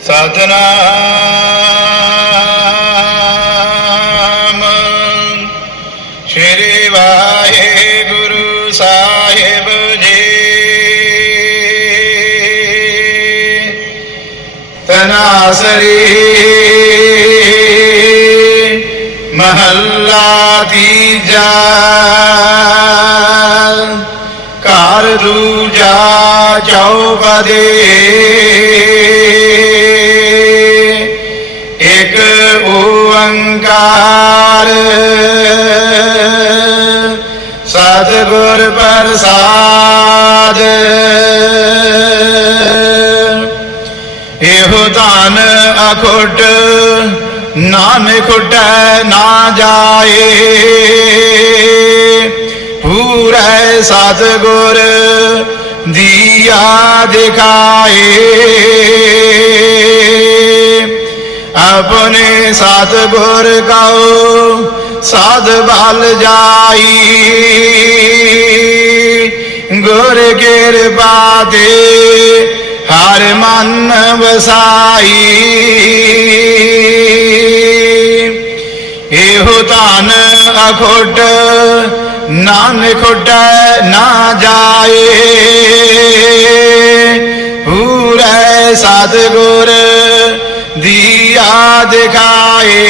ਸਤਨਾਮ ਸ਼੍ਰੀ ਵਾਹਿਗੁਰੂ ਸਾਹਿਬ ਜੀ। ਤਨਾਸਰੀ ਮਹੱਲਾ ਤੀਜਾ। ਘਰ ਦੂਜਾ ਚੌਪਦੇ। ਇਹੋ ਧਨ ਅਖੁੱਟ ਨਾਮ ਖੁੱਟੈ ਨਾ ਜਾਏ। ਪੂਰੇ ਸਤਿਗੁਰ ਦੀਆ ਦਿਖਾਏ। ਆਪਣੇ ਸਤਿਗੁਰ ਕਉ ਸਾਧ ਬਲ ਜਾਈ। ਗੁਰ ਕਿਰਪਾ ਤੇ ਹਰ ਮਨ ਵਸਾਈ। ਇਹੋ ਧਨ ਅਖੁੱਟ ਨਾਨ ਖੁੱਟੈ ਨਾ ਜਾਏ। ਪੂਰੇ ਸਤਿਗੁਰ ਦੀਆ ਦਿਖਾਏ।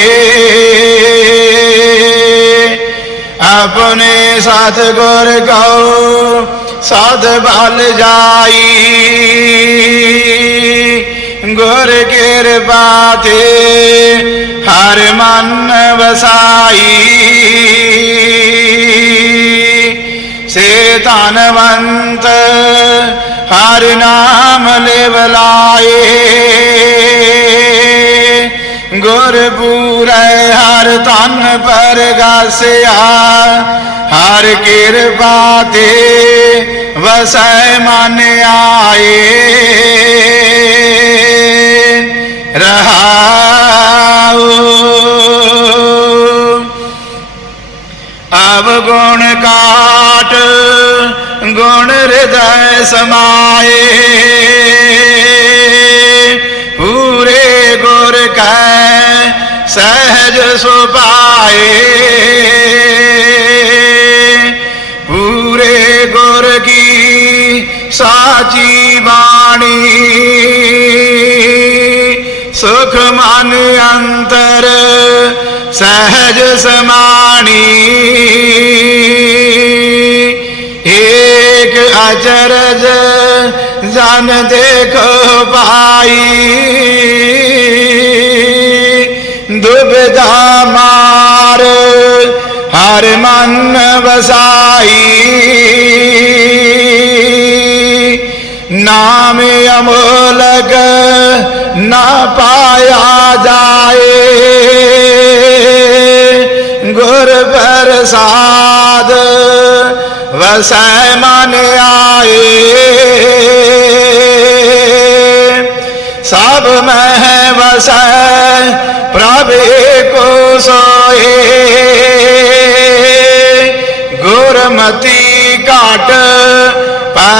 ਆਪਣੇ ਸਤਿਗੁਰ ਕਉ সাদ ভাল যাই গোরগের বাধে হার মান বসাই সে দানবন্ত হার নাম লেবলায় गुरपुर हर तन पर गसया। ਹਰ ਕਿਰਪਾ ਤੇ ਵਸੈ ਮਨ ਆਏ। ਰਹਾਉ। ਅਬ ਗੁਣ ਕਾਟ, ਗੁਣ ਹਿਰਦੈ ਸਮਾਏ। ਪੂਰੇ ਗੁਰ ਕੈ ਸਹਿਜ ਸੁਭਾਏ। ਜੀਵਾਣੀ। ਸੁਖ ਮਨ ਅੰਤਰ ਸਹਿਜ ਸਮਾਣੀ। ਏਕ ਅਚਰਜ ਜਨ ਦੇਖੋ ਭਾਈ ਦੁਬਿਧਾ ਮਾਰ ਹਰ ਮਨ ਵਸਾਈ। ਨਾਮ ਅਮੋਲਕ ਨਾ ਪਾਇਆ ਜਾਏ। ਗੁਰ ਪ੍ਰਸਾਦ ਵਸੈ ਮਨ ਆਏ। ਸਭ ਮਹਿ ਵਸੈ ਪ੍ਰਭ ਕੋ ਸੋਏ। ਗੁਰਮਤੀ ਘਾਟ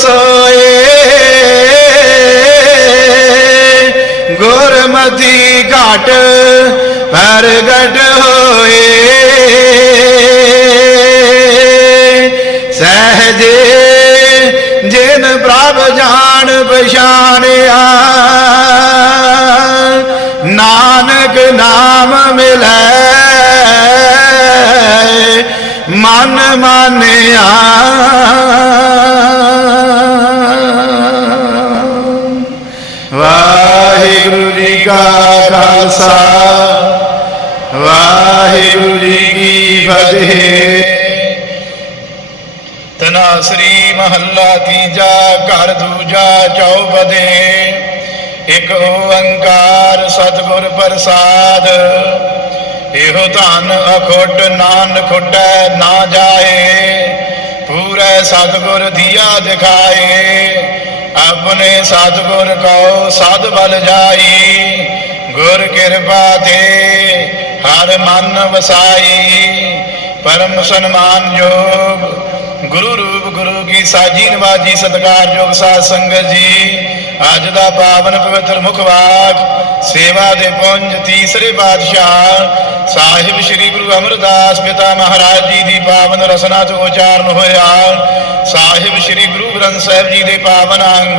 ਕੋ ਸੋਏ ਗੁਰਮਤੀ ਘਟ ਪ੍ਰਗਟ ਹੋਏ। ਸਹਜੇ ਜਿਨ ਪ੍ਰਭ ਜਾਣ ਪਛਾਣਿਆ। ਨਾਨਕ ਨਾਮ ਮਿਲੈ। ਮਨ ਮਾਨਿਆ। ਖਾਲਸਾ। ਵਾਹਿਗੁਰੂ ਜੀ ਕੀ ਫਤਿਹ। ਤਨਾਸਰੀ ਮਹੱਲਾ ਤੀਜਾ, ਘਰ ਦੂਜਾ, ਚੌਪਦੇ। ਇਕ ਓੰਕਾਰ ਸਤਿਗੁਰ ਪ੍ਰਸਾਦ। ਇਹੋ ਧਨ ਅਖੁੱਟ ਨਾਨ ਖੁੱਟੈ ਨਾ ਜਾਏ। ਪੂਰੇ ਸਤਿਗੁਰ ਦੀਆ ਦਿਖਾਏ। ਆਪਣੇ ਸਤਿਗੁਰ ਕਉ ਸਦ ਬਲ ਜਾਈ। ਗੁਰ ਕਿਰਪਾ ਤੇ ਹਰ ਮਨ ਵਸਾਈ। ਪਰਮ ਸਨਮਾਨ ਜੋਗ, ਗੁਰੂ ਰੂਪ ਗੁਰੂ ਕੀ ਸਾਜੀ ਨਵਾਜੀ ਸਤਿਕਾਰਯੋਗ ਸਾਧ ਸੰਗਤ ਜੀ। ਅੱਜ ਦਾ ਪਾਵਨ ਪਵਿੱਤਰ ਮੁਖਵਾਕ ਸੇਵਾ ਦੇ ਪੁੰਜ ਤੀਸਰੇ ਪਾਤਸ਼ਾਹ, ਸਾਹਿਬ ਸ੍ਰੀ ਗੁਰੂ ਅਮਰਦਾਸ ਪਿਤਾ ਮਹਾਰਾਜ ਜੀ ਦੀ ਪਾਵਨ ਰਸਨਾ ਚ ਉਚਾਰਨ ਹੋਇਆ। ਸਾਹਿਬ ਸ੍ਰੀ ਗੁਰੂ ਗ੍ਰੰਥ ਸਾਹਿਬ ਜੀ ਦੇ ਪਾਵਨ ਅੰਗ